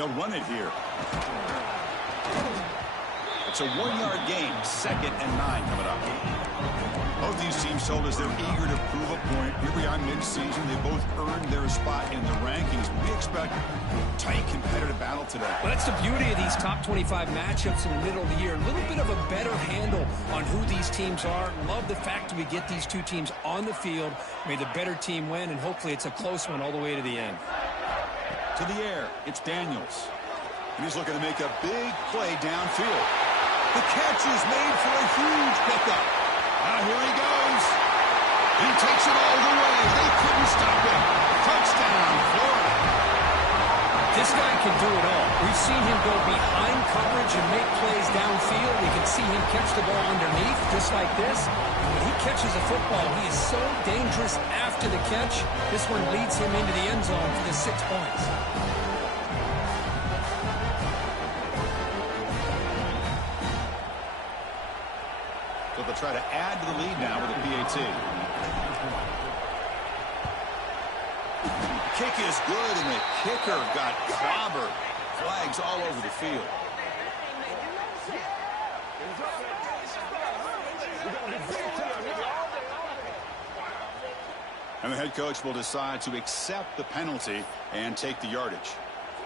They'll run it here. It's a 1-yard gain. 2nd and 9 coming up. Both these teams told us they're eager to prove a point. Here we are mid-season. They both earned their spot in the rankings. We expect tight, competitive battle today. Well, that's the beauty of these top 25 matchups in the middle of the year. A little bit of a better handle on who these teams are. Love the fact that we get these two teams on the field. May the better team win, and hopefully it's a close one all the way to the end. To the air, it's Daniels. And he's looking to make a big play downfield. The catch is made for a huge pickup. Now here he goes. He takes it all the way. They couldn't stop him. Touchdown, Florida. This guy can do it all. We've seen him go behind coverage and make plays downfield. We can see him catch the ball underneath, just like this. When he catches a football, he is so dangerous after the catch. This one leads him into the end zone for the 6 points. So they'll try to add to the lead now with a PAT. Kick is good, and the kicker got clobbered. Flags all over the field. And the head coach will decide to accept the penalty and take the yardage.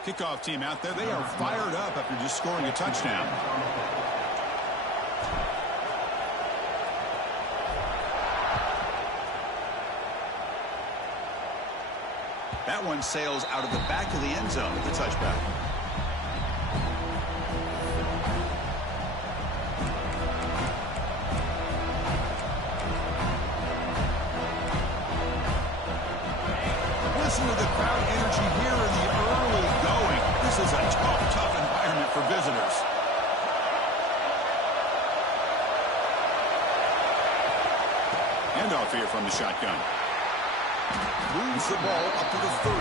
Kickoff team out there, they are fired up after just scoring a touchdown. That one sails out of the back of the end zone with the touchback. Listen to the crowd energy here in the early going. This is a tough environment for visitors. Handoff here from the shotgun. Moves the ball up to the 30.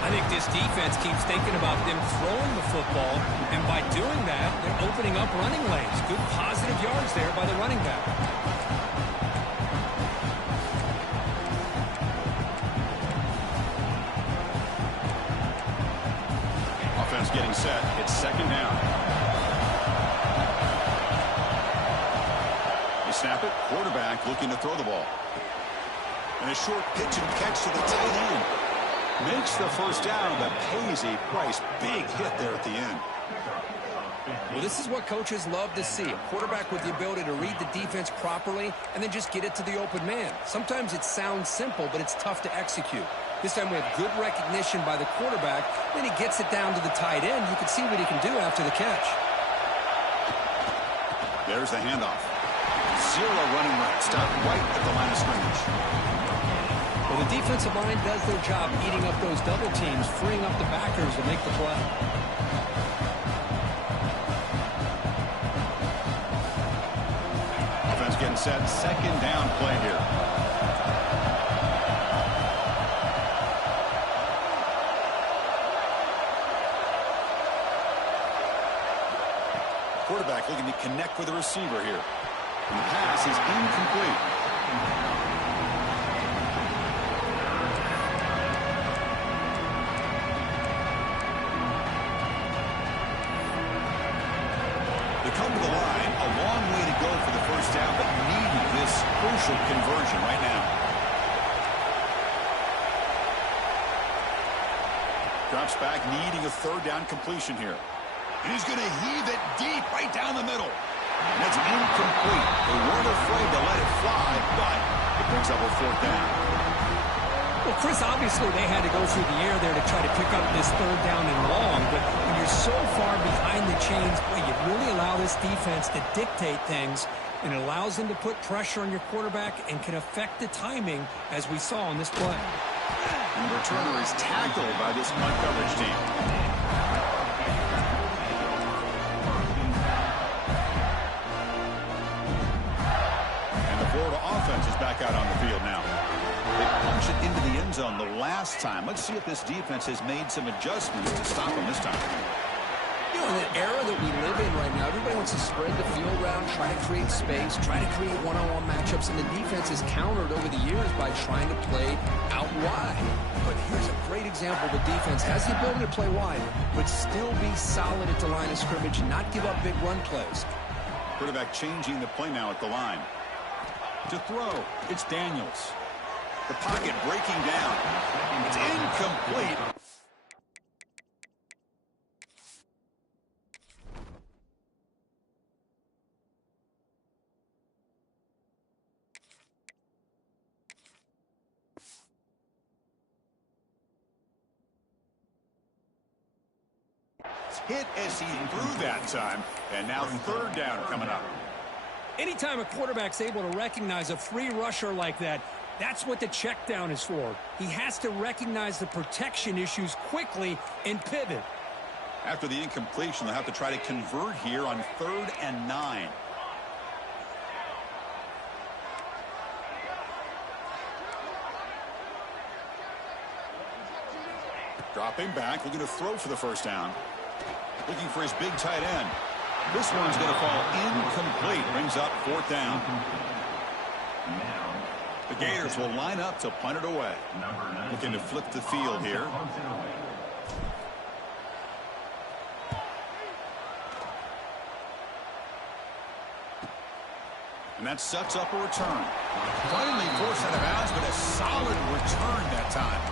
I think this defense keeps thinking about them throwing the football, and by doing that, they're opening up running lanes. Good positive yards there by the running back. Offense getting set. It's 2nd down. They snap it. Quarterback looking to throw the ball. And a short pitch and catch to the tight end. Makes the first down, but pays a price. Big hit there at the end. Well, this is what coaches love to see. A quarterback with the ability to read the defense properly and then just get it to the open man. Sometimes it sounds simple, but it's tough to execute. This time we have good recognition by the quarterback. Then he gets it down to the tight end. You can see what he can do after the catch. There's the handoff. Zero running right. Stop right at the line of scrimmage. Well, the defensive line does their job eating up those double teams, freeing up the backers to make the play. Offense getting set. 2nd down play here. Quarterback looking to connect with the receiver here. And the pass is incomplete. Come to the line, a long way to go for the first down, but needing this crucial conversion right now. Drops back, needing a 3rd down completion here. And he's going to heave it deep right down the middle. And that's incomplete. They weren't afraid to let it fly, but it brings up a 4th down. Well, Chris, obviously they had to go through the air there to try to pick up this 3rd down and long, but when you're so far behind the chains, boy, you really allow this defense to dictate things, and it allows them to put pressure on your quarterback and can affect the timing, as we saw on this play. And the returner is tackled by this punt coverage team. And the Florida offense is back out on the field now. They punched it into the end zone the last time. Let's see if this defense has made some adjustments to stop them this time. You know, in the era that we live in right now, everybody wants to spread the field around, try to create space, try to create one-on-one matchups, and the defense has countered over the years by trying to play out wide. But here's a great example. The defense has the ability to play wide, but still be solid at the line of scrimmage and not give up big run plays. Quarterback changing the play now at the line. To throw, it's Daniels. The pocket breaking down. It's incomplete. Hit as he threw that time, and now third down coming up. Anytime a quarterback's able to recognize a free rusher like that, that's what the check down is for. He has to recognize the protection issues quickly and pivot. After the incompletion, they'll have to try to convert here on 3rd and 9. Dropping back, looking to throw for the first down. Looking for his big tight end. This one's going to fall incomplete. Brings up 4th down. The Gators will line up to punt it away. Looking to flip the field here. And that sets up a return. Finally forced out of bounds, but a solid return that time.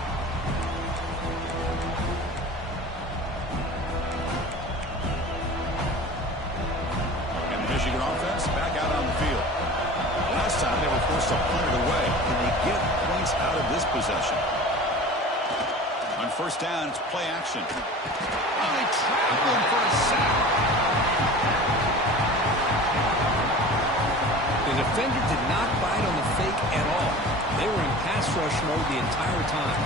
Michigan offense back out on the field. Last time they were forced to punt it away. Can they get points out of this possession? On 1st down, it's play action. Oh, they trapped him for a sack. The defender did not bite on the fake at all. They were in pass rush mode the entire time.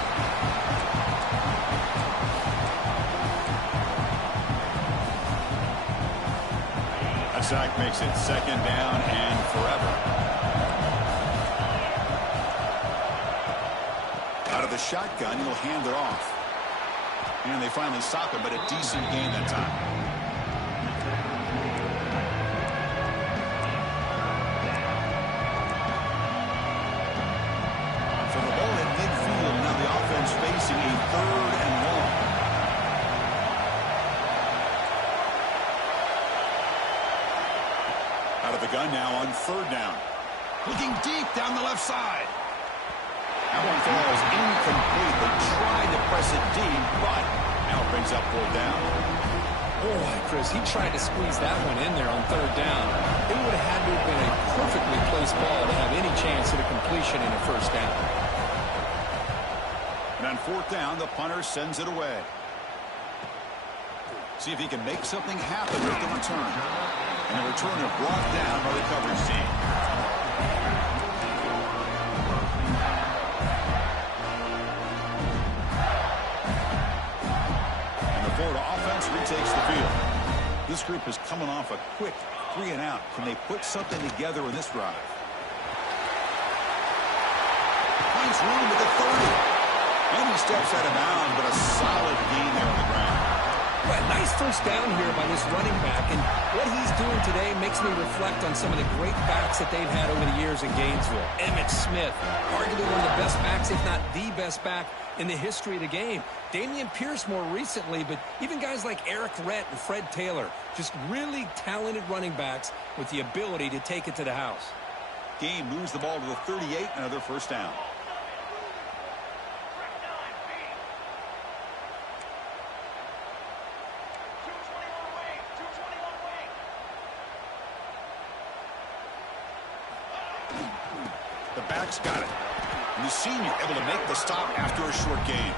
Sack makes it 2nd down and forever. Out of the shotgun, he'll hand it off. And they finally stop him, but a decent gain that time. So the ball in midfield, now the offense facing a 3rd and long. Out of the gun now on 3rd down. Looking deep down the left side. That one falls incomplete. They tried to press it deep, but now it brings up 4th down. Boy, Chris, he tried to squeeze that one in there on 3rd down. It would have had to have been a perfectly placed ball to have any chance at a completion in a 1st down. And on 4th down, the punter sends it away. See if he can make something happen with the return. And the returner brought down by the coverage team. And the Florida offense retakes the field. This group is coming off a quick 3 and out. Can they put something together in this drive? Finds room at the 30. And he steps out of bounds, but a solid gain there on the ground. Well, nice 1st down here by this running back, and what he's doing today makes me reflect on some of the great backs that they've had over the years in Gainesville. Emmitt Smith, arguably one of the best backs, if not the best back in the history of the game. Dameon Pierce more recently, but even guys like Eric Rhett and Fred Taylor, just really talented running backs with the ability to take it to the house. Game moves the ball to the 38, another 1st down. The back's got it. And the senior able to make the stop after a short gain.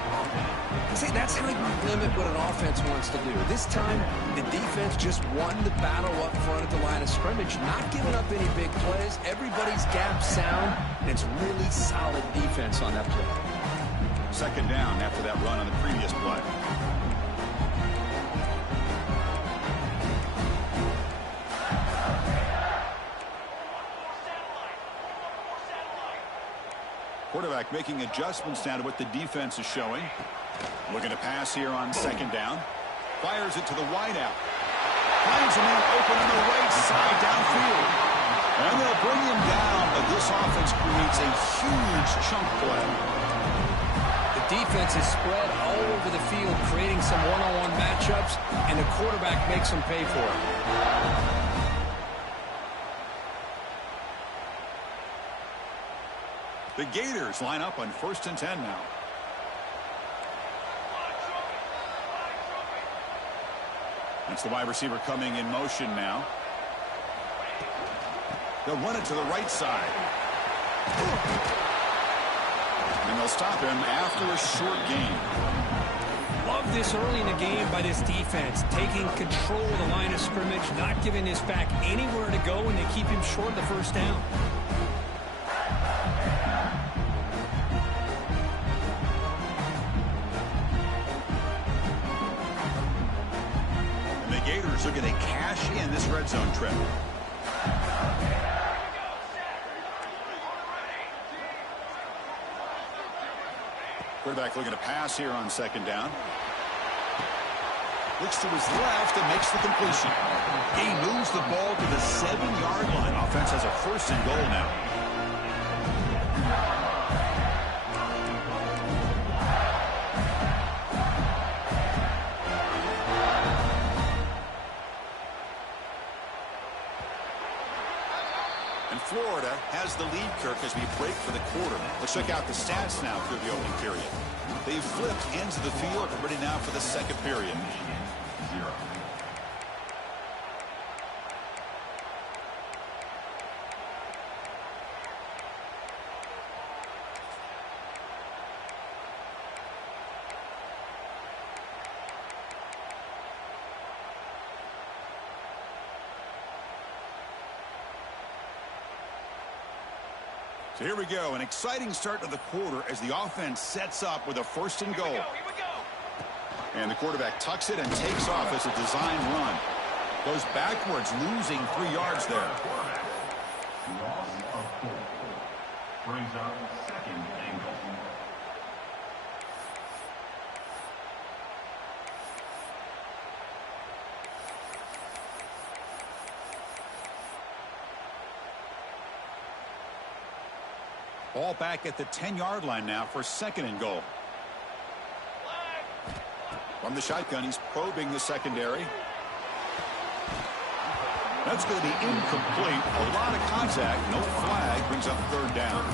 See, that's how you limit what an offense wants to do. This time, the defense just won the battle up front at the line of scrimmage, not giving up any big plays. Everybody's gap sound, and it's really solid defense on that play. 2nd down after that run on the previous play. Quarterback making adjustments now to what the defense is showing. Looking to pass here on 2nd down. Fires it to the wideout. Finds a man open on the right side downfield. And they'll bring him down, but this offense creates a huge chunk play. The defense is spread all over the field, creating some one-on-one matchups, and the quarterback makes them pay for it. The Gators line up on 1st and 10 now. It's the wide receiver coming in motion now. They'll run it to the right side. And they'll stop him after a short gain. Love this early in the game by this defense, taking control of the line of scrimmage, not giving this back anywhere to go, and they keep him short of the first down. And the Gators are going to cash in this red zone trip. Quarterback looking to pass here on 2nd down. Looks to his left and makes the completion. He moves the ball to the 7-yard line. Offense has a 1st and goal now. And Florida has the lead, Kirk, as we break for the quarter. Let's check out the stats now through the opening period. They've flipped into the field and ready now for the 2nd period. 0. So here we go, an exciting start to the quarter as the offense sets up with a 1st and goal. Here we go. And the quarterback tucks it and takes off as a design run. Goes backwards, losing 3 yards there. Loss of 4. Brings up 2nd and goal. Ball back at the 10-yard line now for 2nd and goal. From the shotgun, he's probing the secondary. That's going to be incomplete. A lot of contact. No flag. Brings up 3rd down.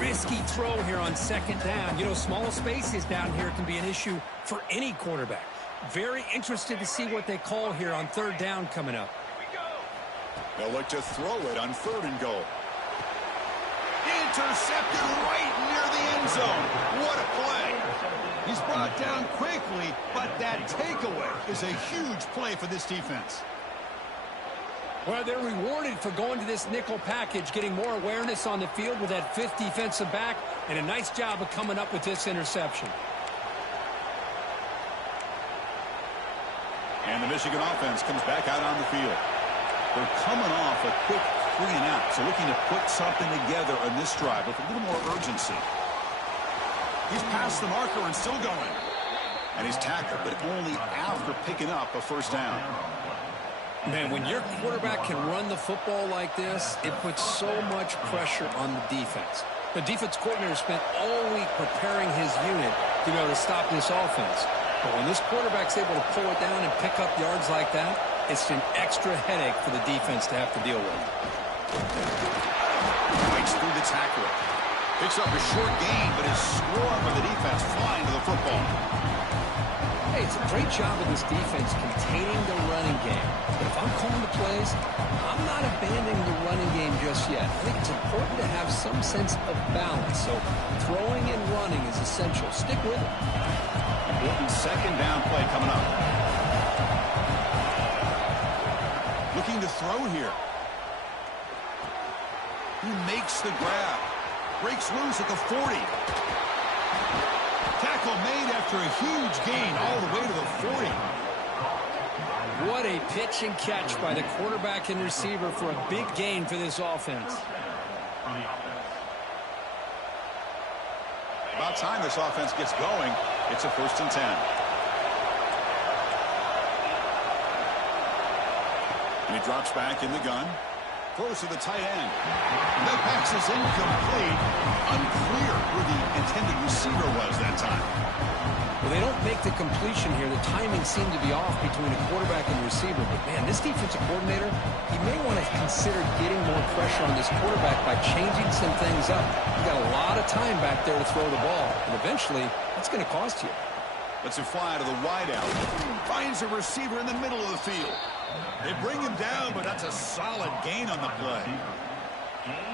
Risky throw here on 2nd down. You know, small spaces down here can be an issue for any quarterback. Very interested to see what they call here on 3rd down coming up. They'll look to throw it on 3rd and goal. Intercepted right near the end zone. What a play. He's brought down quickly, but that takeaway is a huge play for this defense. Well, they're rewarded for going to this nickel package, getting more awareness on the field with that 5th defensive back, and a nice job of coming up with this interception. And the Michigan offense comes back out on the field. They're coming off a quick 3 and out, so looking to put something together on this drive with a little more urgency. He's past the marker and still going. And he's tackled, but only after picking up a 1st down. Man, when your quarterback can run the football like this, it puts so much pressure on the defense. The defense coordinator spent all week preparing his unit to be able to stop this offense. But when this quarterback's able to pull it down and pick up yards like that, it's an extra headache for the defense to have to deal with. Fights through the tackle. Picks up a short gain, but is swarmed by the defense flying to the football. Hey, it's a great job of this defense containing the running game. But if I'm calling the plays, I'm not abandoning the running game just yet. I think it's important to have some sense of balance. So throwing and running is essential. Stick with it. Important 2nd down play coming up. Looking to throw here. He makes the grab. Breaks loose at the 40. Tackle made after a huge gain all the way to the 40. What a pitch and catch by the quarterback and receiver for a big gain for this offense. About time this offense gets going. It's a 1st and 10. And he drops back in the gun. Throws to the tight end. That pass is incomplete. Unclear who the intended receiver was that time. Well, they don't make the completion here. The timing seemed to be off between a quarterback and receiver. But, man, this defensive coordinator, he may want to consider getting more pressure on this quarterback by changing some things up. You got a lot of time back there to throw the ball. And eventually, that's going to cost you. Lets it fly to the wideout. Finds a receiver in the middle of the field. They bring him down, but that's a solid gain on the play.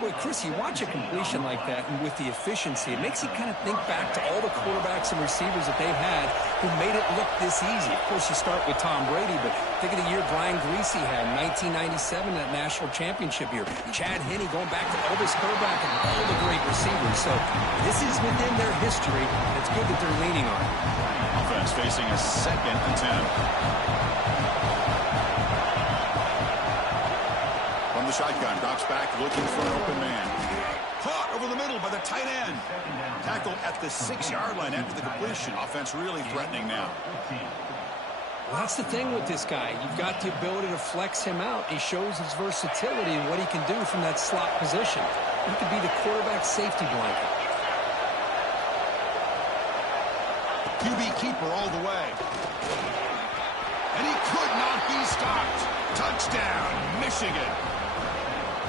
Boy, Chris, you watch a completion like that, and with the efficiency, it makes you kind of think back to all the quarterbacks and receivers that they've had who made it look this easy. Of course, you start with Tom Brady, but think of the year Brian Griese had in 1997, that national championship year. Chad Henne going back to Elvis Grbac and all the great receivers. So this is within their history, and it's good that they're leaning on it. Offense facing a 2nd and 10. From the shotgun, drops back, looking for an open man. Caught over the middle by the tight end. Tackled at the 6-yard line after the completion. Offense really threatening now. Well, that's the thing with this guy. You've got the ability to flex him out. He shows his versatility and what he can do from that slot position. He could be the quarterback safety blanket. QB keeper all the way. And he could not be stopped. Touchdown, Michigan.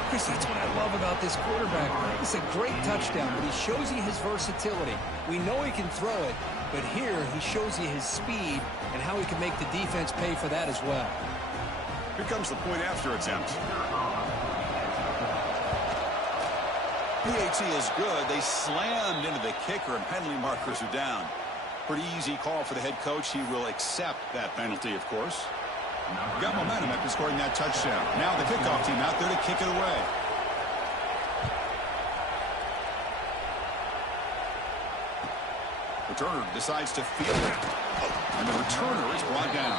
Chris, that's what I love about this quarterback. It's a great touchdown, but he shows you his versatility. We know he can throw it, but here he shows you his speed and how he can make the defense pay for that as well. Here comes the point after attempt. PAT is good. They slammed into the kicker, and penalty markers are down. Pretty easy call for the head coach. He will accept that penalty, of course. Got momentum after scoring that touchdown. Now the kickoff team out there to kick it away. Returner decides to field it. And the returner is brought down.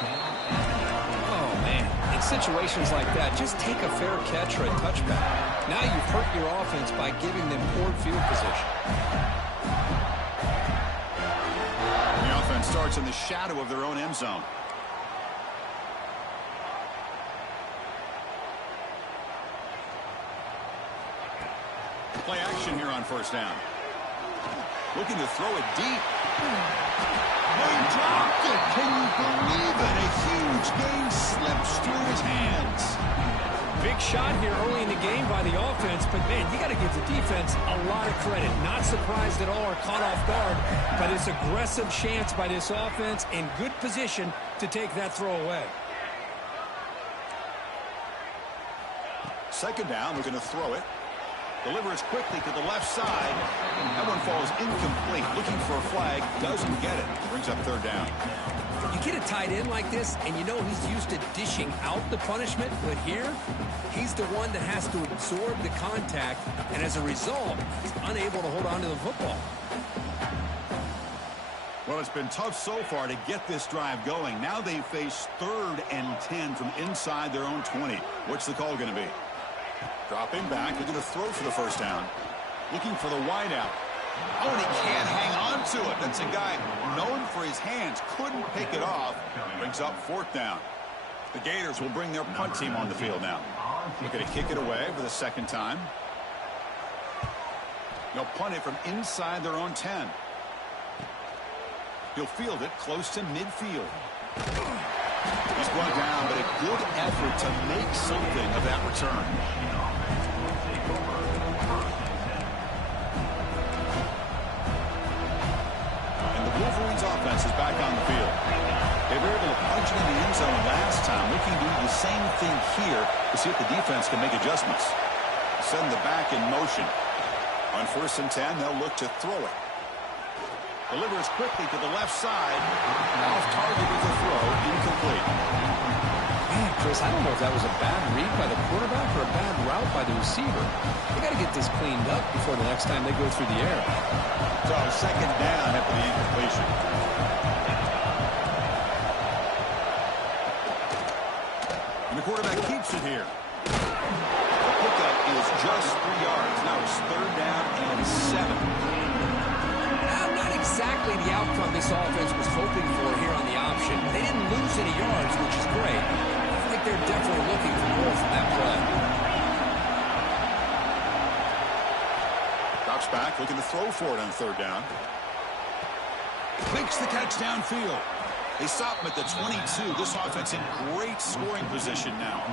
Oh, man. In situations like that, just take a fair catch or a touchback. Now you've hurt your offense by giving them poor field position. The offense starts in the shadow of their own end zone. Play action here on 1st down. Looking to throw it deep. They dropped it. Can you believe it? A huge game slips through his hands. Big shot here early in the game by the offense, but, man, you got to give the defense a lot of credit. Not surprised at all or caught off guard by this aggressive chance by this offense in good position to take that throw away. 2nd down, we're going to throw it. Delivers quickly to the left side. That one falls incomplete. Looking for a flag. Doesn't get it. Brings up 3rd down. You get a tight end like this, and you know he's used to dishing out the punishment, but here, he's the one that has to absorb the contact, and as a result, he's unable to hold on to the football. Well, it's been tough so far to get this drive going. Now they face 3rd and 10 from inside their own 20. What's the call going to be? Dropping back, looking to throw for the 1st down. Looking for the wideout. Oh, and he can't hang on to it. That's a guy known for his hands. Couldn't pick it off. Brings up 4th down. The Gators will bring their punt team on the field now. Looking to kick it away for the 2nd time. They'll punt it from inside their own 10. He'll field it close to midfield. He's brought down, but a good effort to make something of that return. And the Wolverines offense is back on the field. They were able to punch it in the end zone last time. Looking to do the same thing here to see if the defense can make adjustments. Send the back in motion. On 1st and 10, they'll look to throw it. Delivers quickly to the left side. Off target with the throw. Incomplete. Man, Chris, I don't know if that was a bad read by the quarterback or a bad route by the receiver. They got to get this cleaned up before the next time they go through the air. So 2nd down after the incompletion. And the quarterback keeps it here. The pickup is just 3 yards. Now it's 3rd down and 7. Not exactly the outcome this offense was hoping for here on the option. They didn't lose any yards, which is great. I think they're definitely looking for Drops back, looking to throw for it on third down. Makes the catch downfield. They stop him at the 22. This offense in great scoring position now.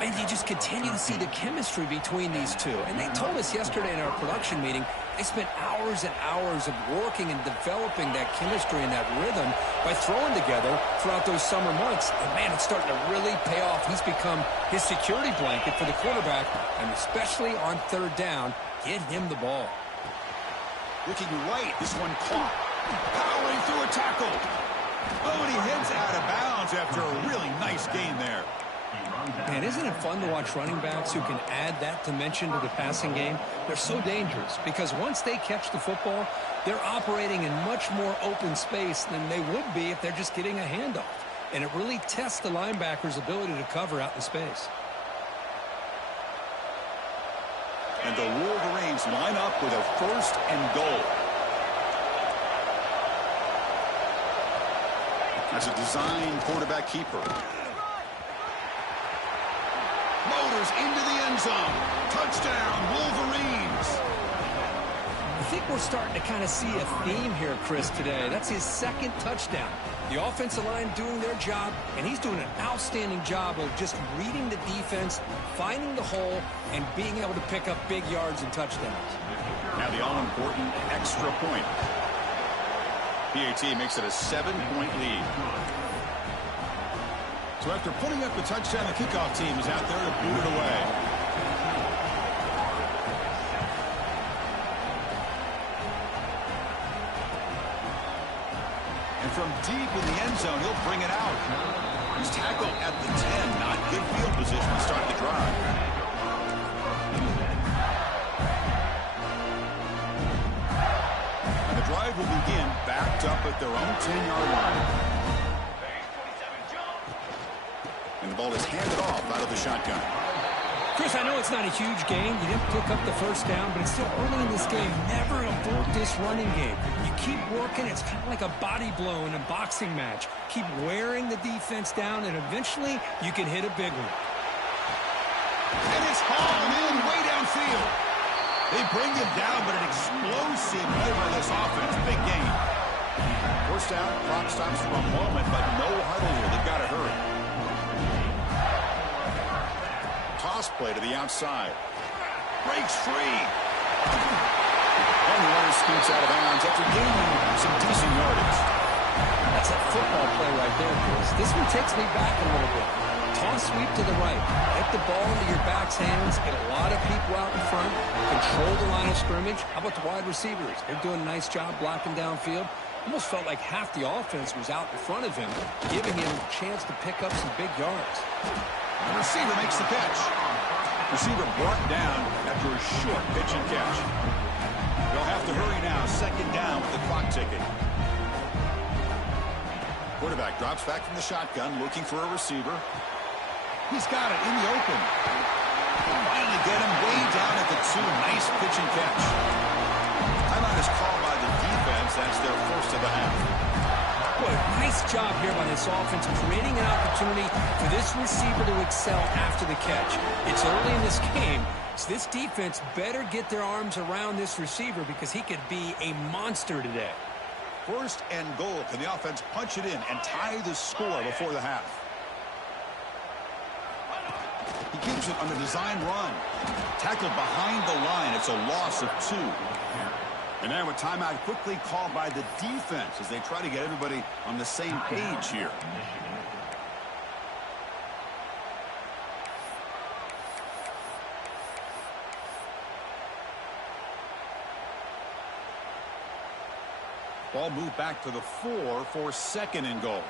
And you just continue to see the chemistry between these two. And they told us yesterday in our production meeting, they spent hours and hours of working and developing that chemistry and that rhythm by throwing together throughout those summer months. And, man, it's starting to really pay off. He's become his security blanket for the quarterback, and especially on third down, get him the ball. Looking right, this one caught. Powering through a tackle. Oh, and he heads out of bounds after a really nice gain there. Man, isn't it fun to watch running backs who can add that dimension to the passing game? They're so dangerous because once they catch the football, they're operating in much more open space than they would be if they're just getting a handoff. And it really tests the linebacker's ability to cover out in space. And the Wolverines line up with a 1st and goal. That's a design quarterback keeper. Motors into the end zone. Touchdown, Wolverines. I think we're starting to kind of see a theme here, Chris, today. That's his 2nd touchdown. The offensive line doing their job, and he's doing an outstanding job of just reading the defense, finding the hole, and being able to pick up big yards and touchdowns. Now the all-important extra point. PAT makes it a 7-point lead. So after putting up the touchdown, the kickoff team is out there to boot it away. And from deep in the end zone, he'll bring it out. He's tackled at the 10. Not good field position to start the drive. And the drive will begin backed up at their own 10-yard line. And the ball is handed off out of the shotgun. Chris, I know it's not a huge game. You didn't pick up the 1st down, but it's still early in this game. Never abort this running game. You keep working. It's kind of like a body blow in a boxing match. Keep wearing the defense down, and eventually you can hit a big one. And it's hauled in way downfield. They bring him down, but an explosive play by this offense. Big gain. 1st down, clock stops for a moment, but no huddle here. They've got to hurry. Toss play to the outside. Breaks free. And the runner scoots out of bounds after gaining some decent yardage. That's a football play right there, Chris. This one takes me back a little bit. Toss sweep to the right. Get the ball into your back's hands. Get a lot of people out in front. Control the line of scrimmage. How about the wide receivers? They're doing a nice job blocking downfield. Almost felt like half the offense was out in front of him, giving him a chance to pick up some big yards. The receiver makes the catch. Receiver brought down after a short pitch and catch. They'll have to hurry now. 2nd down with the clock ticking. Quarterback drops back from the shotgun, looking for a receiver. He's got it in the open. Finally get him way down at the 2. Nice pitch and catch. Timeout is called by the defense. That's their 1st of the half. Boy, nice job here by this offense, creating an opportunity for this receiver to excel after the catch. It's early in this game, so this defense better get their arms around this receiver because he could be a monster today. 1st and goal. Can the offense punch it in and tie the score before the half? He keeps it on the design run. Tackled behind the line. It's a loss of 2. And now a timeout quickly called by the defense as they try to get everybody on the same page here. Ball moved back to the 4 for 2nd and goal.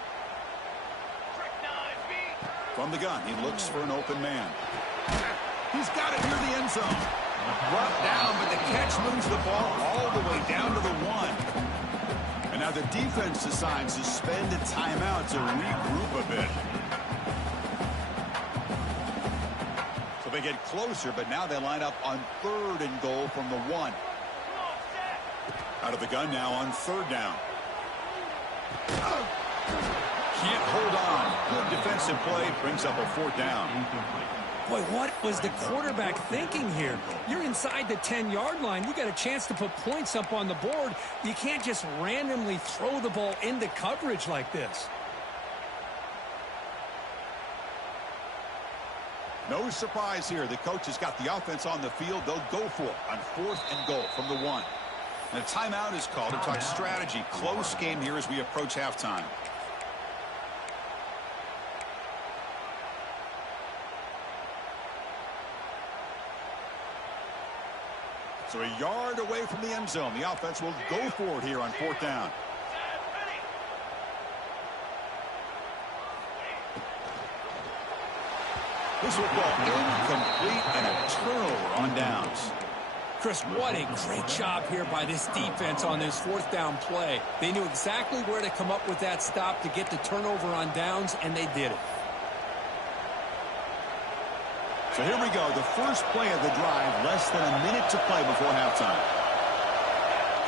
From the gun, he looks for an open man. He's got it near the end zone. Brought down, but the catch moves the ball all the way down to the 1. And now the defense decides to spend a timeout to regroup a bit. So they get closer, but now they line up on 3rd and goal from the 1. Out of the gun now on 3rd down. Can't hold on. Good defensive play brings up a 4th down. Boy, what was the quarterback thinking here? You're inside the 10-yard line. You got a chance to put points up on the board. You can't just randomly throw the ball into coverage like this. No surprise here. The coach has got the offense on the field. They'll go for it on 4th and goal from the 1. And a timeout is called to talk strategy. Close game here as we approach halftime. So a yard away from the end zone. The offense will go for it here on 4th down. This football incomplete and a turnover on downs. Chris, what a great job here by this defense on this 4th down play. They knew exactly where to come up with that stop to get the turnover on downs, and they did it. So here we go, the first play of the drive, less than a minute to play before halftime.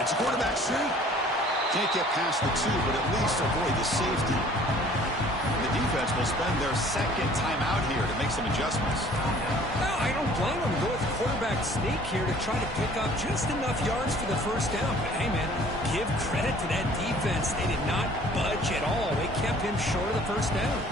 It's a quarterback sneak. Can't get past the 2, but at least avoid the safety. The defense will spend their 2nd timeout here to make some adjustments. Well, I don't blame them to go with the quarterback sneak here to try to pick up just enough yards for the first down. But hey, man, give credit to that defense. They did not budge at all. They kept him short of the first down.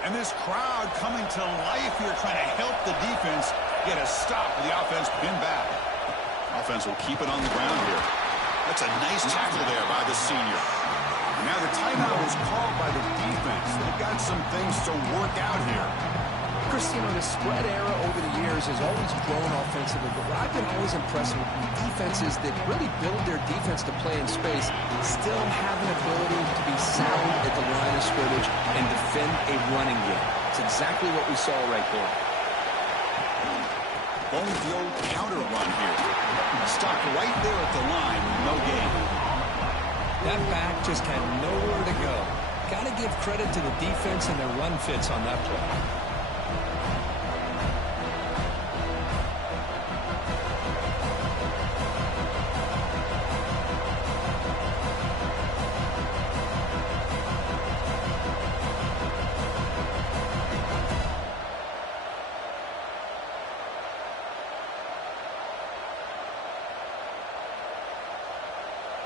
And this crowd coming to life here, trying to help the defense get a stop with the offense pinned back. Offense will keep it on the ground here. That's a nice tackle there by the senior. And now the timeout is called by the defense. They've got some things to work out here. Chris, you know, the spread era over the years has always grown offensively, but what I've been always impressed with defenses that really build their defense to play in space still have an ability to be sound at the line of scrimmage and defend a running game. It's exactly what we saw right there. Going with the old counter run here. Stopped right there at the line, no gain. That back just had nowhere to go. Got to give credit to the defense and their run fits on that play.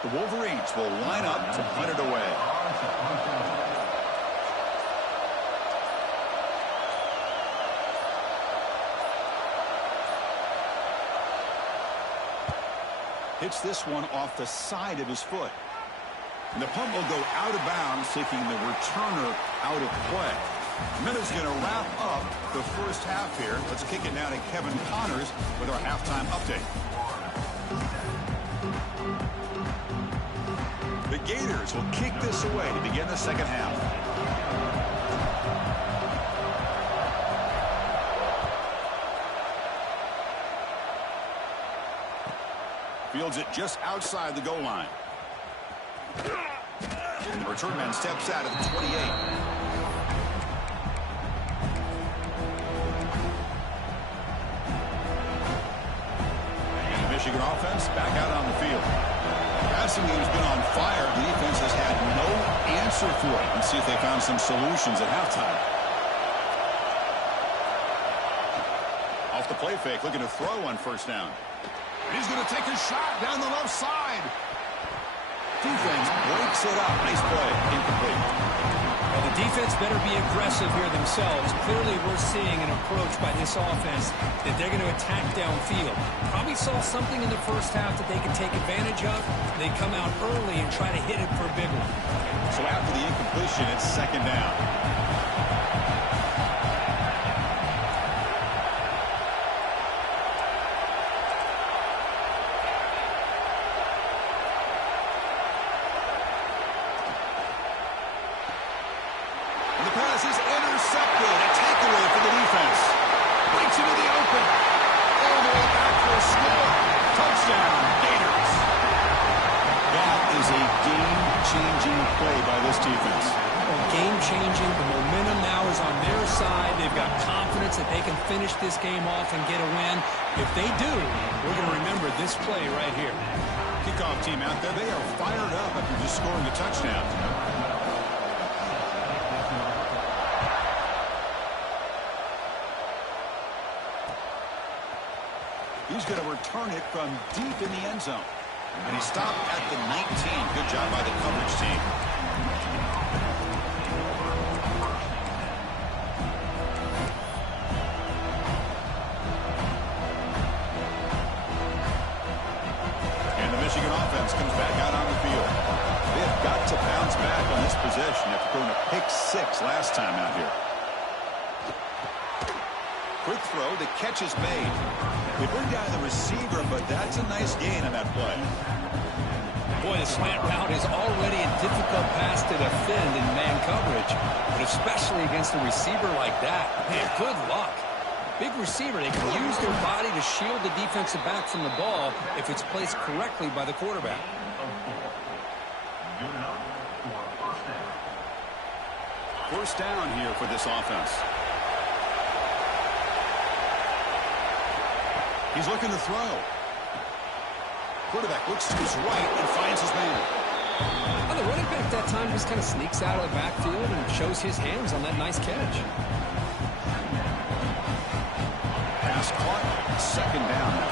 The Wolverines will line up to punt it away. Hits this one off the side of his foot. And the punt will go out of bounds, taking the returner out of play. Minutes going to wrap up the first half here. Let's kick it now to Kevin Connors with our halftime update. The Gators will kick this away to begin the second half. Fields it just outside the goal line. And the return man steps out at the 28. And the Michigan offense back out on the field. Passing game's been on fire. The defense has had no answer for it. Let's see if they found some solutions at halftime. Off the play fake, looking to throw on first down. And he's going to take a shot down the left side. Defense breaks it up. Nice play. Incomplete. Well, the defense better be aggressive here themselves. Clearly, we're seeing an approach by this offense that they're going to attack downfield. Probably saw something in the first half that they can take advantage of. They come out early and try to hit it for a big one. So after the incompletion, it's second down. This game off and get a win. If they do, we're going to remember this play right here. Kickoff team out there, they are fired up after just scoring a touchdown. He's going to return it from deep in the end zone. And he stopped at the 19. Good job by the coverage team. And the Michigan offense comes back out on the field. They have got to bounce back on this possession after throwing a pick 6 last time out here. Quick throw, the catch is made. They bring down the receiver, but that's a nice gain on that play. Boy, the slant route is already a difficult pass to defend in man coverage, but especially against a receiver like that. Man, good luck. Big receiver, they can use their body to shield the defensive back from the ball if it's placed correctly by the quarterback. Good enough for a first down. First down here for this offense. He's looking to throw. Quarterback looks to his right and finds his man. Well, the running back that time just kind of sneaks out of the backfield and shows his hands on that nice catch. Pass caught. Second down now.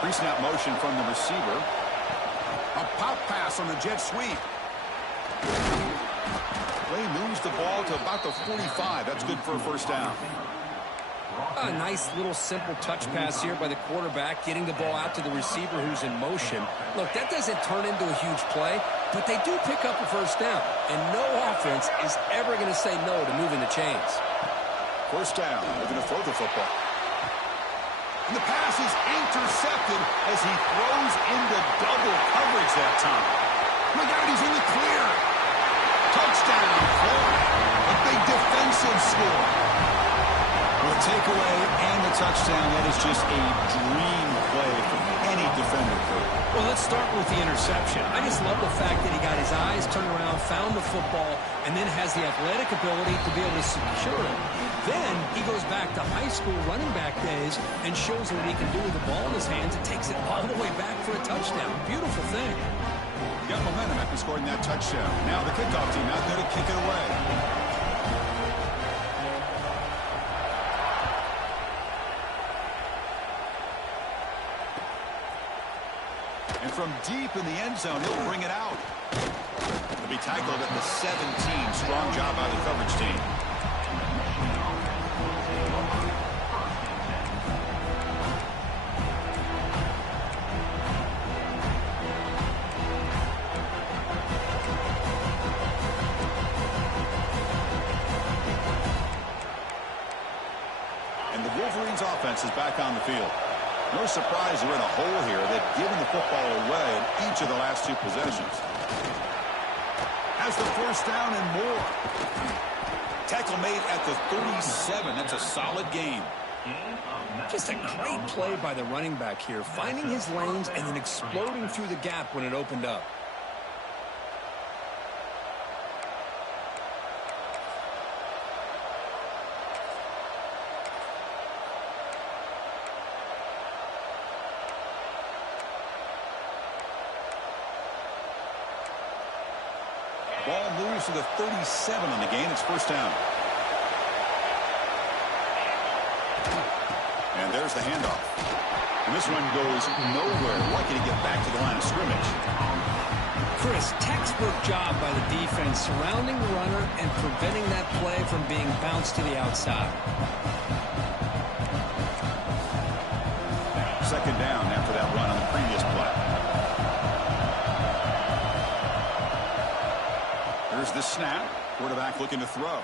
Pre-snap motion from the receiver. A pop pass on the jet sweep. Play moves the ball to about the 45. That's good for a first down. A nice little simple touch pass here by the quarterback, getting the ball out to the receiver who's in motion. Look, that doesn't turn into a huge play, but they do pick up a first down, and no offense is ever going to say no to moving the chains. First down. They're going to throw the football. And the pass is intercepted as he throws into double coverage that time. Look out, he's in the clear. Touchdown, Florida. A big defensive score. Well, the takeaway and the touchdown, that is just a dream play for any defender. Well, let's start with the interception. I just love the fact that he got his eyes turned around, found the football, and then has the athletic ability to be able to secure it. Then he goes back to high school running back days and shows what he can do with the ball in his hands and takes it all the way back for a touchdown. Beautiful thing. Got momentum after scoring that touchdown. Now the kickoff team out there to kick it away. And from deep in the end zone, he'll bring it out. He'll be tackled at the 17. Strong job by the coverage team. Wolverines offense is back on the field. No surprise they're in a hole here. They've given the football away in each of the last 2 possessions. Has the first down and more. Tackle made at the 37. That's a solid gain. Just a great play by the running back here, finding his lanes and then exploding through the gap when it opened up. Ball moves to the 37 on the gain. It's first down. And there's the handoff. And this one goes nowhere. Lucky to get back to the line of scrimmage. Chris, textbook job by the defense surrounding the runner and preventing that play from being bounced to the outside. Second down after that run on the previous play. Here's the snap. Quarterback looking to throw.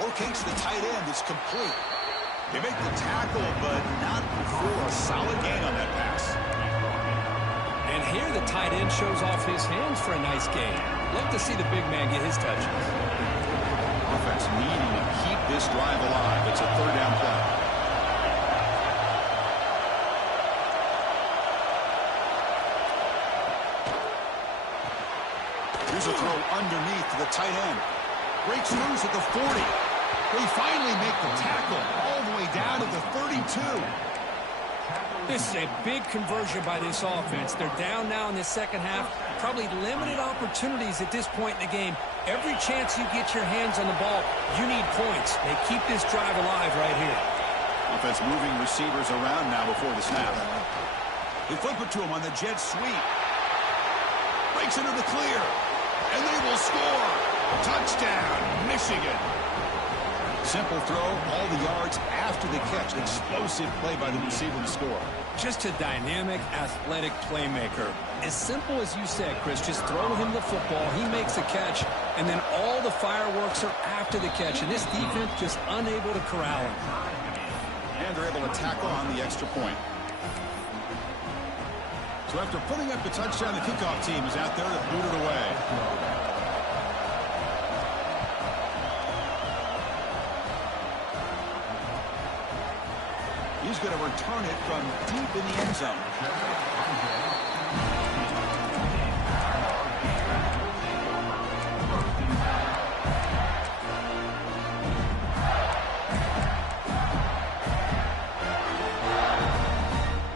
Locates the tight end. It's complete. They make the tackle, but not for a solid gain on that pass. And here the tight end shows off his hands for a nice gain. Love to see the big man get his touches. Offense needing to keep this drive alive. It's a third down play. Here's a throw underneath to the tight end. Breaks loose at the 40. They finally make the tackle all the way down to the 32. This is a big conversion by this offense. They're down now in the second half. Probably limited opportunities at this point in the game. Every chance you get your hands on the ball, you need points. They keep this drive alive right here. Offense moving receivers around now before the snap. They flip it to him on the jet sweep. Breaks into the clear. And they will score. Touchdown, Michigan. Simple throw, all the yards after the catch. Explosive play by the receiver to score. Just a dynamic, athletic playmaker. As simple as you said, Chris, just throw him the football, he makes a catch, and then all the fireworks are after the catch, and this defense just unable to corral him. And they're able to tackle on the extra point. So after putting up the touchdown, the kickoff team is out there to boot it away. He's going to return it from deep in the end zone.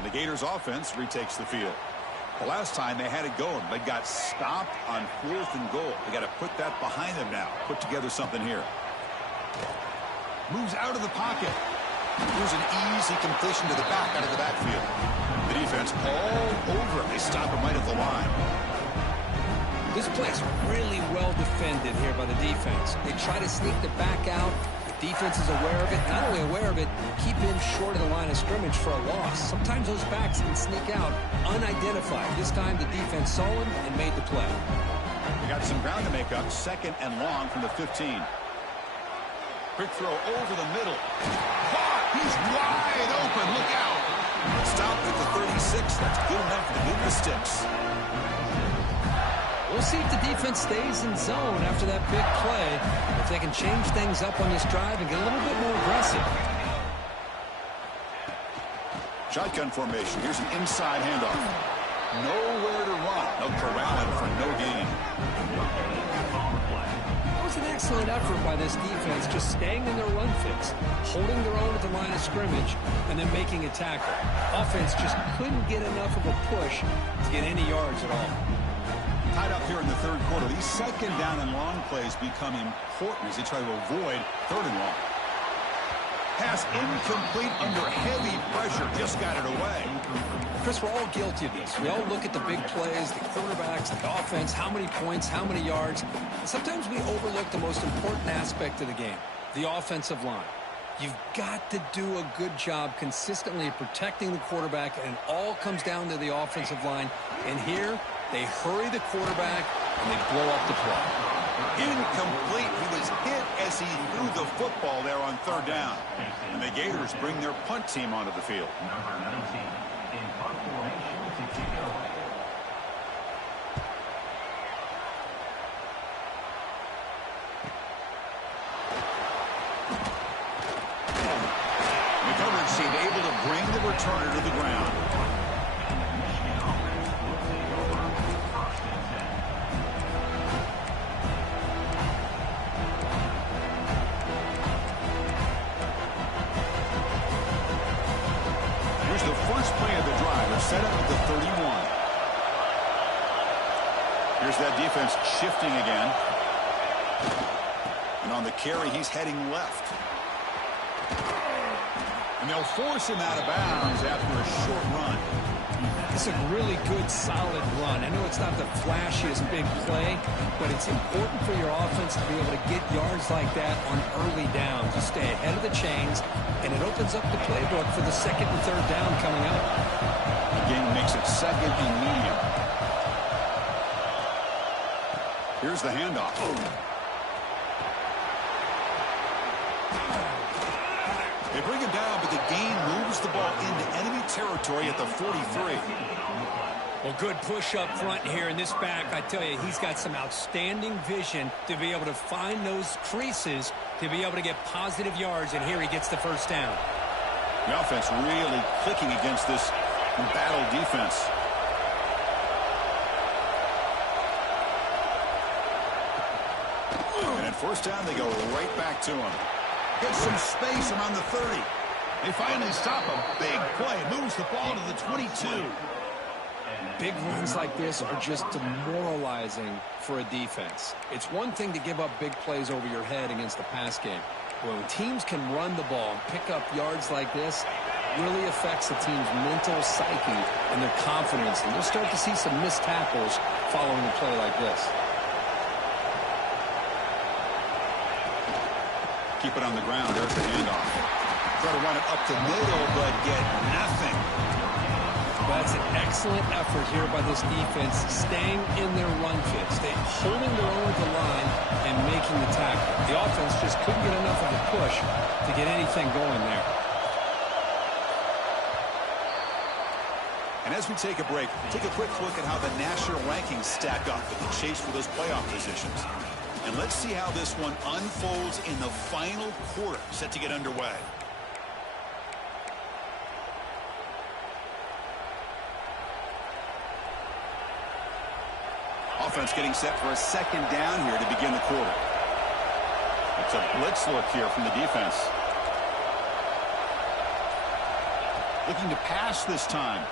The Gators offense retakes the field. The last time they had it going, they got stopped on 4th and goal. They got to put that behind them now. Put together something here. Moves out of the pocket. Here's an easy completion to the back out of the backfield. The defense all over him. They stop him right at the line. This play's really well defended here by the defense. They try to sneak the back out. The defense is aware of it. Not only aware of it, keep him short of the line of scrimmage for a loss. Sometimes those backs can sneak out unidentified. This time the defense saw him and made the play. They got some ground to make up. 2nd and long from the 15. Quick throw over the middle. He's wide open. Look out. Stopped at the 36. That's good enough to get the sticks. We'll see if the defense stays in zone after that big play. If they can change things up on this drive and get a little bit more aggressive. Shotgun formation. Here's an inside handoff. Nowhere to run. No corralling for no gain. An excellent effort by this defense, just staying in their run fix, holding their own at the line of scrimmage, and then making a tackle. Offense just couldn't get enough of a push to get any yards at all. Tied up here in the 3rd quarter. These 2nd down and long plays become important as they try to avoid 3rd and long. Pass incomplete under heavy pressure. Just got it away. Chris, we're all guilty of this. We all look at the big plays, the quarterbacks, the offense, how many points, how many yards. And sometimes we overlook the most important aspect of the game, the offensive line. You've got to do a good job consistently protecting the quarterback, and it all comes down to the offensive line. And here, they hurry the quarterback, and they blow up the play. Incomplete. He was hit as he threw the football there on 3rd down. And the Gators bring their punt team onto the field. Number 19 in punt formation to kick it away. The coverage team able to bring the returner to the ground. Set up at the 31. Here's that defense shifting again. And on the carry, he's heading left. And they'll force him out of bounds after a short run. It's a really good, solid run. I know it's not the flashiest big play, but it's important for your offense to be able to get yards like that on early downs. You stay ahead of the chains, and it opens up the playbook for the 2nd and 3rd down coming up. Again, makes it 2nd and medium. Here's the handoff. They bring him down, but the gain moves the ball into enemy territory at the 43. Well, good push up front here in this back. I tell you, he's got some outstanding vision to be able to find those creases, to be able to get positive yards, and here he gets the 1st down. The offense really clicking against this battle defense. first down, they go right back to him. Gets some space around the 30. They finally stop a big play. Moves the ball to the 22. Big runs like this are just demoralizing for a defense. It's one thing to give up big plays over your head against the pass game. When teams can run the ball and pick up yards like this, it really affects the team's mental psyche and their confidence. And you'll start to see some missed tackles following a play like this. Keep it on the ground. There's the handoff. Try to run it up the middle, but get nothing. That's an excellent effort here by this defense, staying in their run fit, holding their own at the line and making the tackle. The offense just couldn't get enough of a push to get anything going there. And as we take a break, take a quick look at how the national rankings stack up in the chase for those playoff positions. And let's see how this one unfolds in the final quarter, set to get underway. Offense getting set for a second down here to begin the quarter. It's a blitz look here from the defense. Looking to pass this time.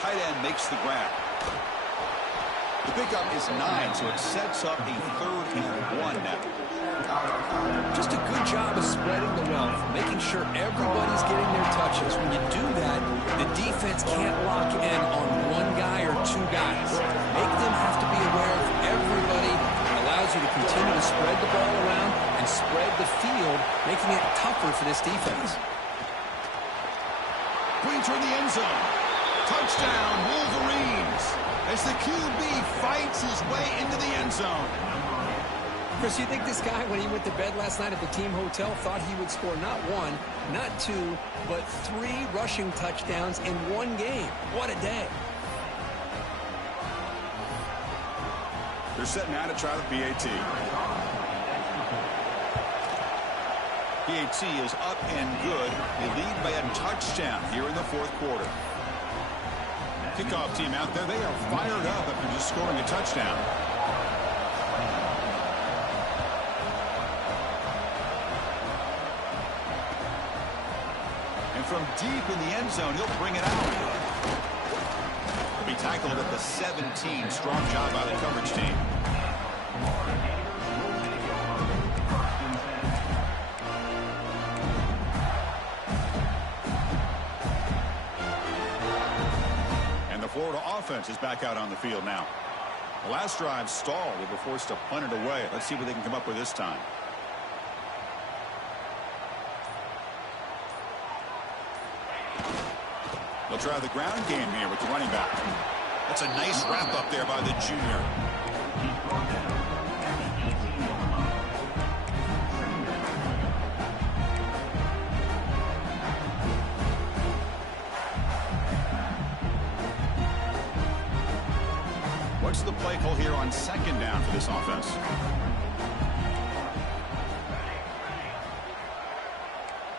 Tight end makes the grab. The pickup is 9, so it sets up a 3rd and 1 now. Just a good job of spreading the wealth, making sure everybody's getting their touches. When you do that, the defense can't lock in on one guy or two guys. Make them have to be aware of everybody. It allows you to continue to spread the ball around and spread the field, making it tougher for this defense. Pointer in the end zone. Touchdown, Wolverines. As the QB fights his way into the end zone. Chris, you think this guy, when he went to bed last night at the team hotel, thought he would score not 1, not 2, but 3 rushing touchdowns in one game? What a day. They're setting out to try the PAT. PAT is up and good. They lead by a touchdown here in the 4th quarter. Kickoff team out there, they are fired up after just scoring a touchdown. And from deep in the end zone, he'll bring it out. He'll be tackled at the 17. Strong job by the coverage team. Florida offense is back out on the field now. The last drive stalled. They were forced to punt it away. Let's see what they can come up with this time. They'll try the ground game here with the running back. That's a nice wrap up there by the junior. What's the play call here on 2nd down for this offense?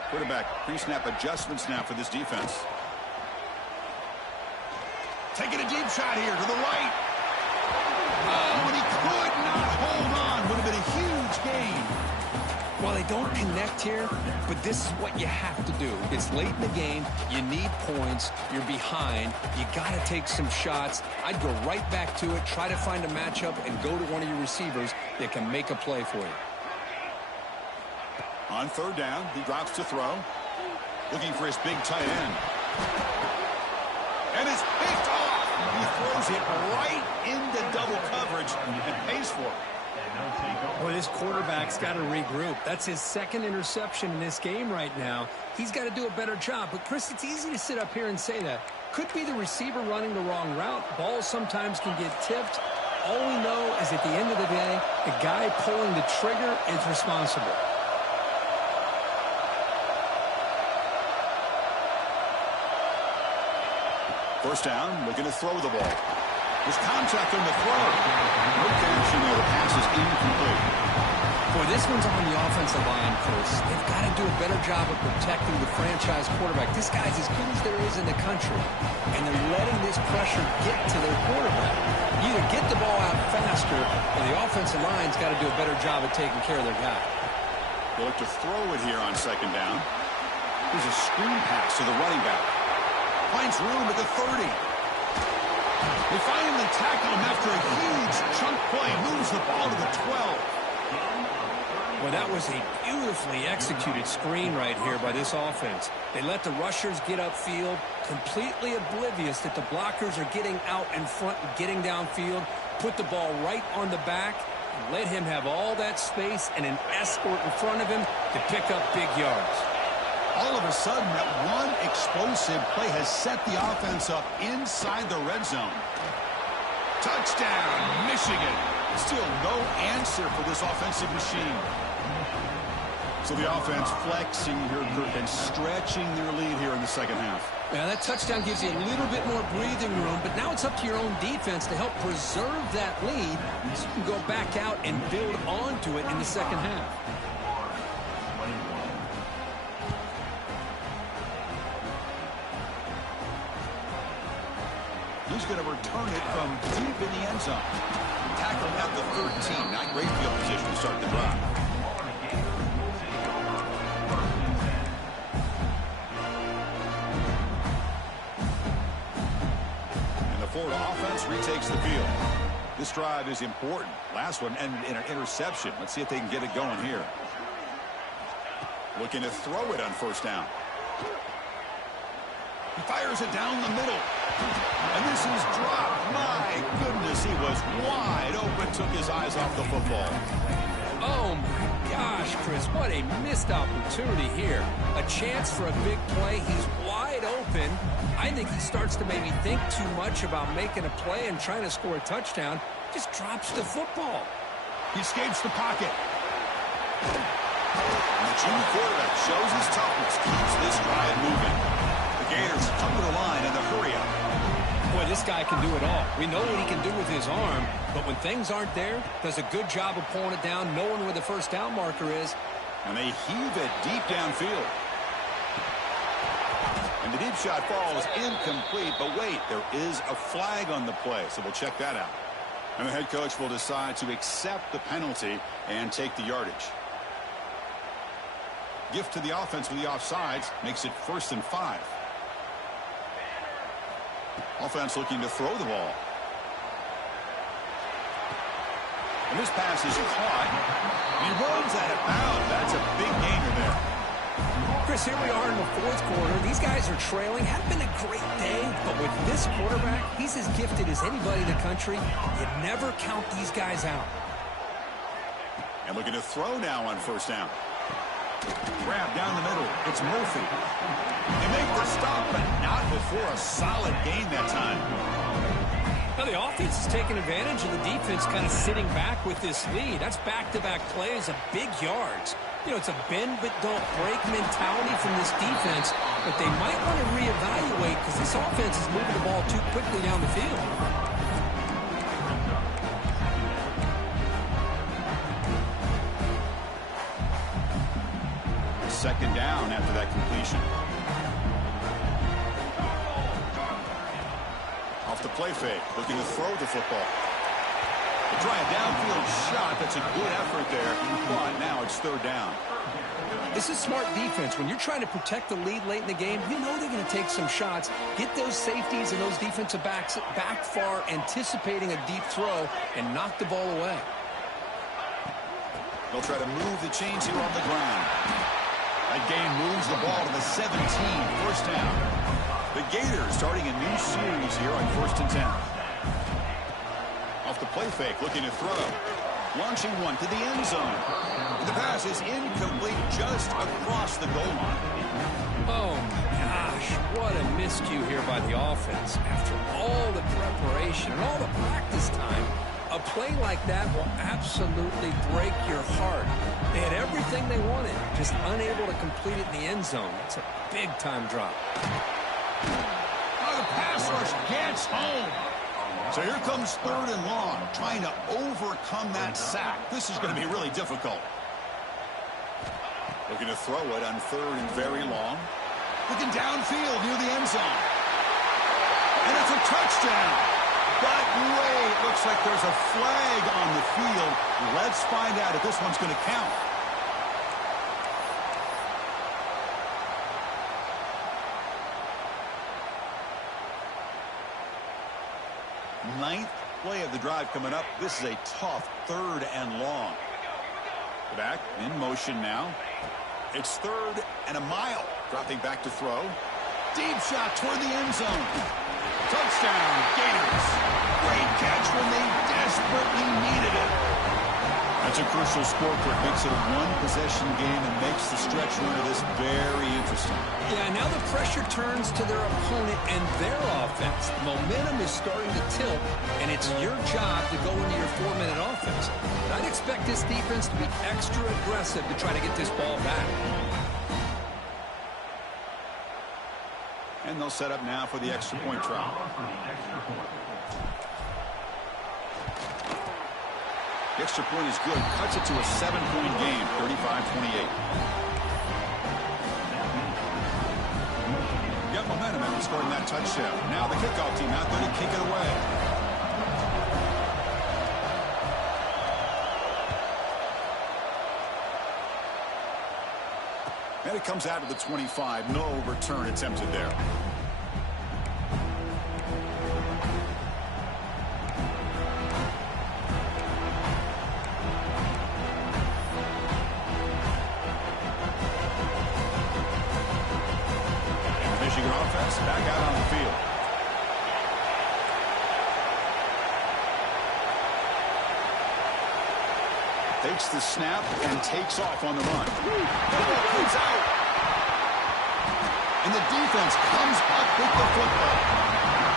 Quarterback pre-snap adjustments now for this defense. Taking a deep shot here to the right. Oh, and he could not hold on. Would have been a huge gain. Well, they don't connect here, but this is what you have to do. It's late in the game. You need points. You're behind. You got to take some shots. I'd go right back to it, try to find a matchup, and go to one of your receivers that can make a play for you. On 3rd down, he drops to throw. Looking for his big tight end. And it's picked off. He throws it right into double coverage and pays for it. Boy, this quarterback's got to regroup. That's his 2nd interception in this game right now. He's got to do a better job. But, Chris, it's easy to sit up here and say that. Could be the receiver running the wrong route. Balls sometimes can get tipped. All we know is at the end of the day, the guy pulling the trigger is responsible. First down, looking to throw the ball. There's contact on the throw. No connection there. The pass is incomplete. Boy, This one's on the offensive line, Chris. They've got to do a better job of protecting the franchise quarterback. This guy's as good as there is in the country, and they're letting this pressure get to their quarterback. Either get the ball out faster, or the offensive line's got to do a better job of taking care of their guy. They'll look to throw it here on second down. Here's a screen pass to the running back. Finds room at the 30. They finally tackle him after a huge chunk play. Moves the ball to the 12. Well, that was a beautifully executed screen right here by this offense. They let the rushers get upfield, completely oblivious that the blockers are getting out in front and getting downfield, put the ball right on the back, and let him have all that space and an escort in front of him to pick up big yards. All of a sudden, that one explosive play has set the offense up inside the red zone. Touchdown, Michigan. Still no answer for this offensive machine. So the offense flexing here, Kirk, and stretching their lead here in the second half. Yeah, that touchdown gives you a little bit more breathing room, but now it's up to your own defense to help preserve that lead so you can go back out and build onto it in the second half. He's going to return it from deep in the end zone. Tackling at the 13. Not great field position to start the drive. And the Florida offense retakes the field. This drive is important. Last one ended in an interception. Let's see if they can get it going here. Looking to throw it on first down. He fires it down the middle. And this is dropped. My goodness, he was wide open. Took his eyes off the football. Oh, my gosh, Chris. What a missed opportunity here. A chance for a big play. He's wide open. I think he starts to maybe think too much about making a play and trying to score a touchdown. Just drops the football. He escapes the pocket. And the junior quarterback shows his toughness. Keeps this drive moving. The Gators come to the line in the hurry-up. Boy, this guy can do it all. We know what he can do with his arm, but when things aren't there, does a good job of pulling it down, knowing where the first down marker is. And they heave it deep downfield. And the deep shot falls incomplete, but wait, there is a flag on the play, so we'll check that out. And the head coach will decide to accept the penalty and take the yardage. Gift to the offense with the offsides makes it 1st and 5. Offense looking to throw the ball. And this pass is caught. And he runs out of bounds. That's a big gainer there. Chris, here we are in the 4th quarter. These guys are trailing. Hadn't been a great day, but with this quarterback, he's as gifted as anybody in the country. You never count these guys out. And looking to throw now on first down. Grab down the middle. It's Murphy. They make the stop, but not before a solid gain that time. Now the offense is taking advantage of the defense kind of sitting back with this lead. That's back-to-back plays of big yards. You know, it's a bend but don't break mentality from this defense, but they might want to reevaluate because this offense is moving the ball too quickly down the field. Second down after that completion. Off the play fake, looking to throw the football. They try a downfield shot. That's a good effort there, but now it's 3rd down. This is smart defense. When you're trying to protect the lead late in the game, you know they're going to take some shots, get those safeties and those defensive backs back far, anticipating a deep throw, and knock the ball away. They'll try to move the chains here on the ground. That gain moves the ball to the 17, 1st down. The Gators starting a new series here on 1st and 10. Off the play fake, looking to throw. Launching one to the end zone. The pass is incomplete just across the goal line. Oh, my gosh. What a miscue here by the offense. After all the preparation and all the practice time, a play like that will absolutely break your heart. They had everything they wanted, just unable to complete it in the end zone. It's a big-time drop. Oh, the pass rush gets home. So here comes 3rd and long, trying to overcome that sack. This is going to be really difficult. Looking to throw it on third and very long. Looking downfield near the end zone. And it's a touchdown. But wait, looks like there's a flag on the field. Let's find out if this one's going to count. Ninth play of the drive coming up. This is a tough third and long. Back in motion now. It's third and a mile. Dropping back to throw. Deep shot toward the end zone. Touchdown, Gators. Great catch when they desperately needed it. That's a crucial scoreboard. Makes it a one-possession game and makes the stretch run of this very interesting. Yeah, now the pressure turns to their opponent and their offense. The momentum is starting to tilt, and it's your job to go into your 4-minute offense. But I'd expect this defense to be extra aggressive to try to get this ball back. And they'll set up now for the extra point try. The extra point is good. Cuts it to a 7-point game, 35-28. Got momentum after scoring that touchdown. Now the kickoff team out there to kick it away. And it comes out to the 25. No return attempted there. Michigan offense back out on the field. Takes the snap and takes off on the run. The ball comes out. And the defense comes up with the football.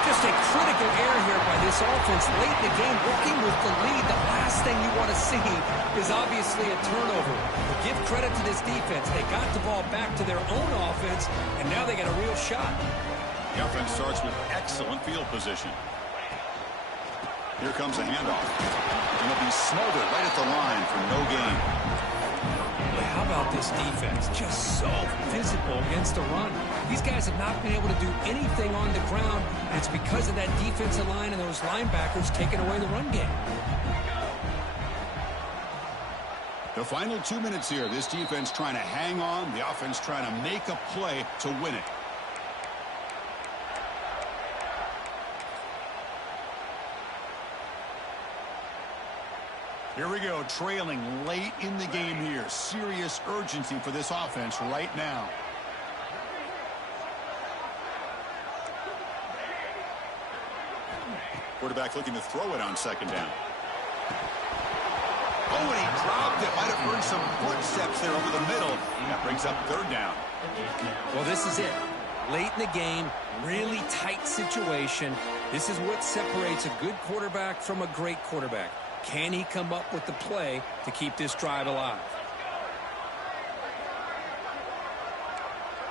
Just a critical error here by this offense late in the game, working with the lead. The last thing you want to see is obviously a turnover. But give credit to this defense. They got the ball back to their own offense, and now they got a real shot. The offense starts with excellent field position. Here comes a handoff. And it'll be smothered right at the line for no gain. How about this defense? Just so physical against the run. These guys have not been able to do anything on the ground, and it's because of that defensive line and those linebackers taking away the run game. The final 2 minutes here. This defense trying to hang on. The offense trying to make a play to win it. Here we go, trailing late in the game here. Serious urgency for this offense right now. Quarterback looking to throw it on second down. Oh, and he dropped it. Might have heard some footsteps there over the middle. That brings up third down. Well, this is it. Late in the game, really tight situation. This is what separates a good quarterback from a great quarterback. Can he come up with the play to keep this drive alive?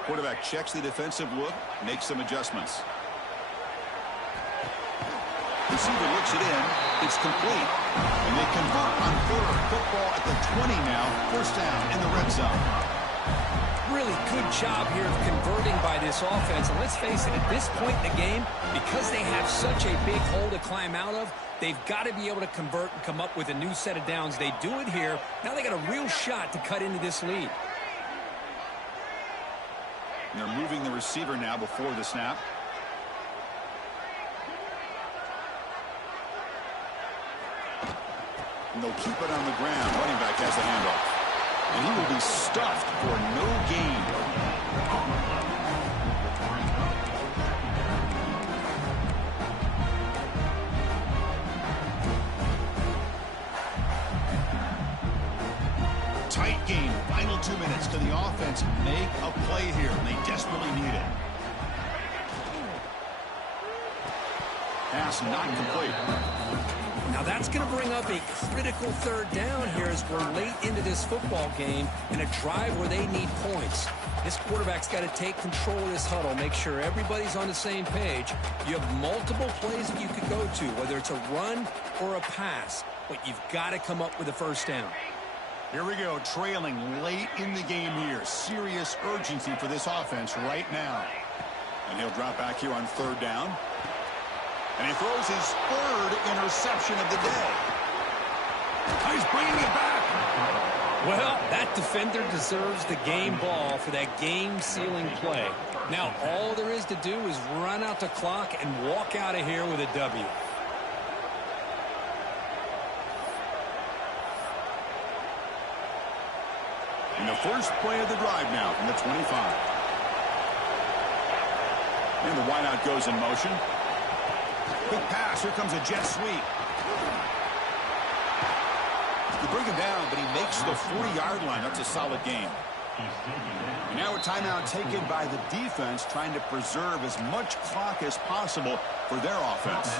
Quarterback checks the defensive look, makes some adjustments. Receiver looks it in. It's complete. And they convert on third. Football at the 20 now. First down in the red zone. Really good job here of converting by this offense. And let's face it, at this point in the game, because they have such a big hole to climb out of, they've got to be able to convert and come up with a new set of downs. They do it here. Now they got a real shot to cut into this lead. And they're moving the receiver now before the snap. And they'll keep it on the ground. Running back has the handoff. And he will be stuffed for no gain. Tight game. Final 2 minutes. Can the offense make a play here? And they desperately need it. Pass not complete. Now that's going to bring up a critical third down here as we're late into this football game in a drive where they need points. This quarterback's got to take control of this huddle, make sure everybody's on the same page. You have multiple plays that you could go to, whether it's a run or a pass, but you've got to come up with a first down. Here we go, trailing late in the game here. Serious urgency for this offense right now. And he'll drop back here on third down. And he throws his third interception of the day. He's bringing it back. Well, that defender deserves the game ball for that game-sealing play. Now, all there is to do is run out the clock and walk out of here with a W. And the first play of the drive now from the 25. And the wideout goes in motion. Quick pass. Here comes a jet sweep. You bring him down, but he makes the 40-yard line. That's a solid game. And now a timeout taken by the defense, trying to preserve as much clock as possible for their offense.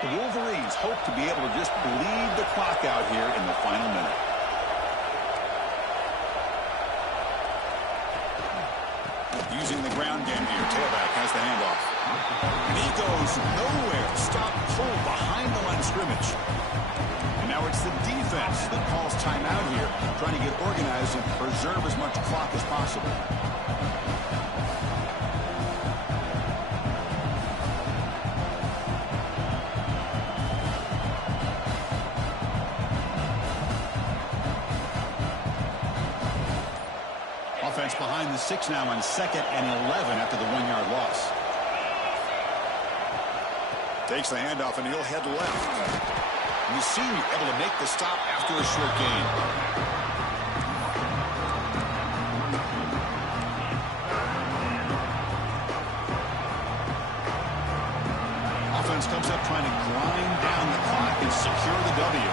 The Wolverines hope to be able to just bleed the clock out here in the final minute. Using the ground game here. Tailback has the handoff. And he goes nowhere. Stop pulled behind the line of scrimmage. And now it's the defense that calls timeout here, trying to get organized and preserve as much clock as possible. Offense behind the 6 now on 2nd and 11 after the 1-yard loss. Takes the handoff and he'll head left. And the senior able to make the stop after a short gain. Offense comes up trying to grind down the clock and secure the W.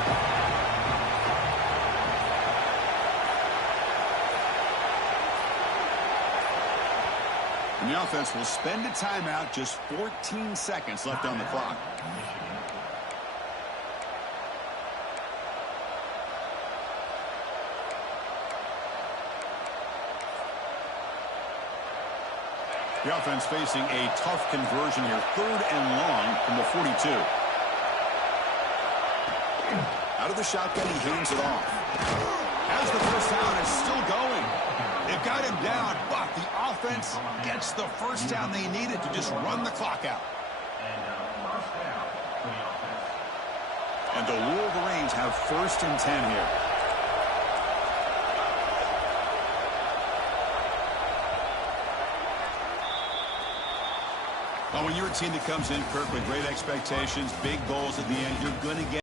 And the offense will spend a timeout, just 14 seconds left on the clock. The offense facing a tough conversion here, 3rd and long from the 42. Out of the shotgun, he hands it off. Has the first down, it's still going. They've got him down, but the offense gets the first down they needed to just run the clock out. And the Wolverines have 1st and 10 here. Well, when you're a team that comes in, Kirk, with great expectations, big goals at the end, you're going to get